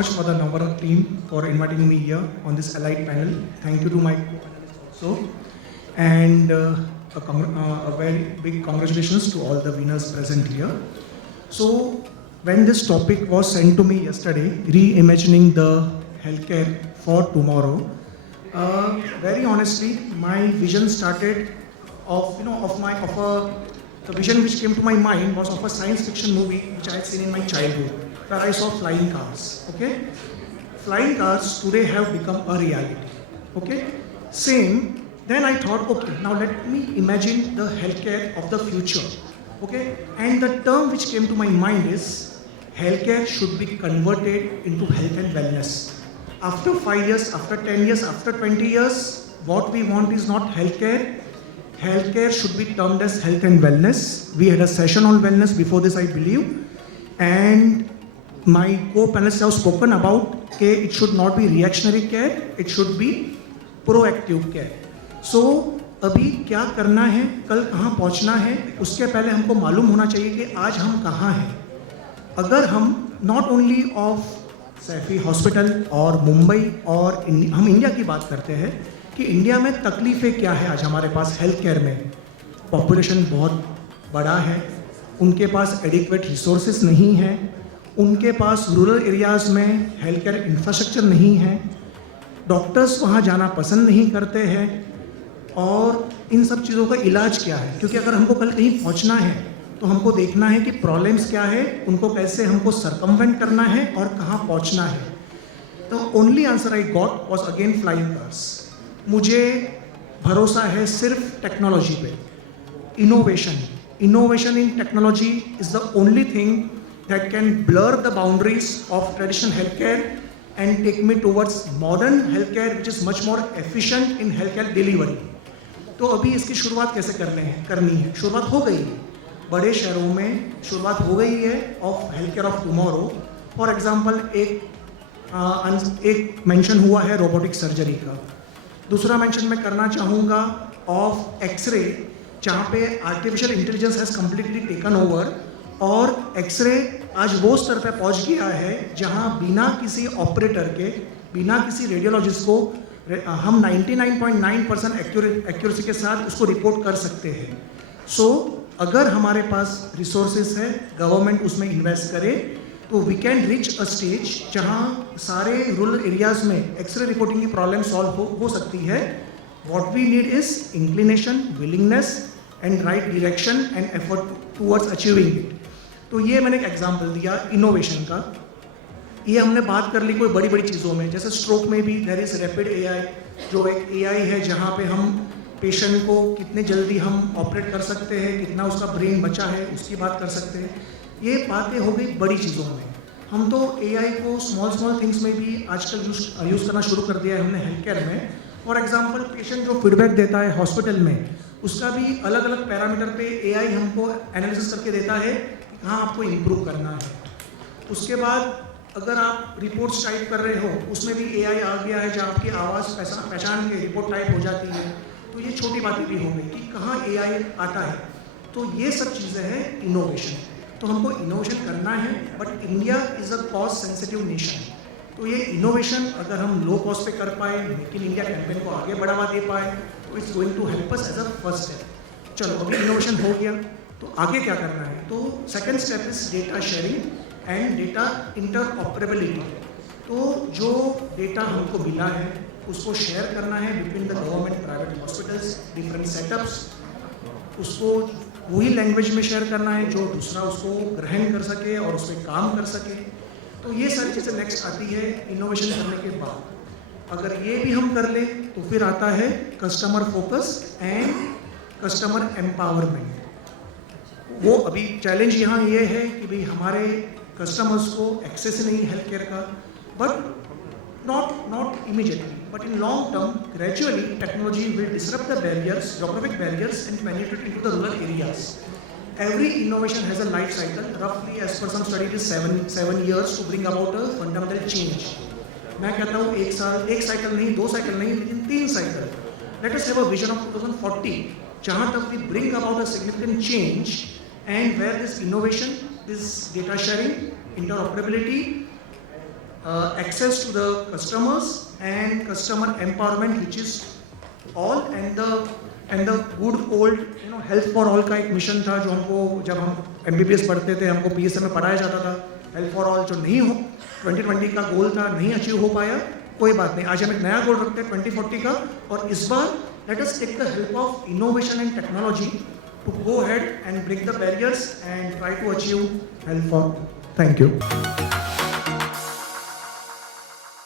much for the Navara team for inviting me here on this allied panel. Thank you to my co-panelists also. And a very big congratulations to all the winners present here. So, when this topic was sent to me yesterday, reimagining the healthcare for tomorrow, very honestly, my vision started the vision which came to my mind was of a science fiction movie which I had seen in my childhood, where I saw flying cars. Okay, flying cars today have become a reality. Okay, same. Then I thought, okay, now let me imagine the healthcare of the future. Okay, and the term which came to my mind is healthcare should be converted into health and wellness. After 5 years, after 10 years, after 20 years, what we want is not healthcare. Healthcare should be termed as health and wellness. We had a session on wellness before this, I believe. And my co-panelists have spoken about it should not be reactionary care, it should be proactive care. So, अभी क्या करना है, कल कहाँ पहुँचना है, उसके पहले हमको मालूम होना चाहिए कि आज हम कहाँ हैं. अगर हम not only of Saifee Hospital और मुंबई और हम इंडिया की बात करते हैं कि इंडिया में तकलीफ़ें क्या है आज हमारे पास हेल्थ केयर में. पॉपुलेशन बहुत बड़ा है, उनके पास एडिक्वेट रिसोर्सेज नहीं है, उनके पास रूरल एरियाज़ में हेल्थ केयर इंफ्रास्ट्रक्चर नहीं है, डॉक्टर्स वहाँ जाना पसंद नहीं करते हैं. और इन सब चीज़ों का इलाज क्या है, क्योंकि अगर हमको कल कहीं पहुँचना है तो हमको देखना है कि प्रॉब्लम्स क्या है, उनको कैसे हमको सर्कमवेंट करना है और कहाँ पहुँचना है. तो only answer I got was again flying cars. मुझे भरोसा है सिर्फ टेक्नोलॉजी पे. Innovation in technology is the only thing that can blur the boundaries of traditional health care and take me towards modern healthcare which is much more efficient in healthcare delivery. तो अभी इसकी शुरुआत कैसे करनी है? शुरुआत हो गई है, बड़े शहरों में शुरुआत हो गई है of health care of tomorrow. For example एक मेंशन हुआ है रोबोटिक सर्जरी का. दूसरा मेंशन मैं करना चाहूँगा ऑफ एक्सरे, जहाँ पे artificial intelligence has completely taken over और एक्सरे आज वो स्तर पर पहुँच गया है जहाँ बिना किसी ऑपरेटर के, बिना किसी रेडियोलॉजिस्ट को हम 99.9% एक्यूरेसी के साथ उसको रिपोर्ट कर सकते हैं. सो अगर हमारे पास रिसोर्सेज है, गवर्नमेंट उसमें इन्वेस्ट करे तो we can reach a stage जहाँ सारे रूरल एरियाज़ में एक्सरे रिपोर्टिंग की प्रॉब्लम सॉल्व हो सकती है. What we need is inclination, willingness and right direction and effort towards achieving it. तो ये मैंने एक एग्जांपल दिया इनोवेशन का. ये हमने बात कर ली कोई बड़ी बड़ी चीज़ों में, जैसे स्ट्रोक में भी देयर इज़ रैपिड एआई, जो एक एआई है जहाँ पे हम पेशेंट को कितने जल्दी हम ऑपरेट कर सकते हैं, कितना उसका ब्रेन बचा है उसकी बात कर सकते हैं. ये बातें हो गई बड़ी चीज़ों में. हम तो एआई को स्मॉल थिंग्स में भी आजकल यूज़ करना शुरू कर दिया है हमने हेल्थ केयर में. फॉर एग्जाम्पल पेशेंट जो फीडबैक देता है हॉस्पिटल में, उसका भी अलग अलग पैरामीटर पे एआई हमको एनालिसिस करके देता है कहाँ आपको इम्प्रूव करना है. उसके बाद अगर आप रिपोर्ट्स टाइप कर रहे हो उसमें भी एआई आ गया है जहाँ आपकी आवाज़ पहचान के रिपोर्ट टाइप हो जाती है. तो ये छोटी बातें भी हो गई कि कहाँ एआई आता है. तो ये सब चीज़ें हैं इनोवेशन. तो हमको इनोवेशन करना है, but India is a cost sensitive nation. तो ये इनोवेशन अगर हम लो कॉस्ट पे कर पाए, मेक इन इंडिया कैंपेन को आगे बढ़ावा दे पाए, तो it's going to help us as a first step. चलो अभी इनोवेशन हो गया, तो आगे क्या करना है? तो second step is data sharing and data interoperability. तो जो डेटा हमको मिला है उसको शेयर करना है between the government, private hospitals, different setups. उसको वही लैंग्वेज में शेयर करना है जो दूसरा उसको ग्रहण कर सके और उस पर काम कर सके. तो ये सारी चीज़ें नेक्स्ट आती है इनोवेशन करने के बाद. अगर ये भी हम कर ले तो फिर आता है customer focus and customer empowerment. वो अभी चैलेंज यहाँ ये है कि भाई हमारे कस्टमर्स को एक्सेस नहीं हेल्थ केयर का, but not immediately, but in long term gradually technology will disrupt the barriers, geographic barriers and penetrate into the rural areas. Every innovation has a life cycle. Roughly, as per some studies, it is 7 years to bring about a fundamental change. मैं कहता हूँ एक cycle नहीं, 2 cycle नहीं, लेकिन 3 cycle. Let us have a vision of 2040, जहाँ तक we bring about a significant change, and where this innovation, this data sharing, interoperability, access to the customers and customer empowerment, which is all, and the good old health for all का एक mission था जो हमको जब हम MBBS पढ़ते थे हमको PSM में पढ़ाया जाता था. हेल्थ फॉर ऑल जो नहीं हो 2020 का गोल था, नहीं अचीव हो पाया, कोई बात नहीं. आज हम एक नया गोल रखते हैं 2040 का, और इस बार let us take the help of innovation and technology to go ahead and break the barriers and try to achieve health for. Thank you.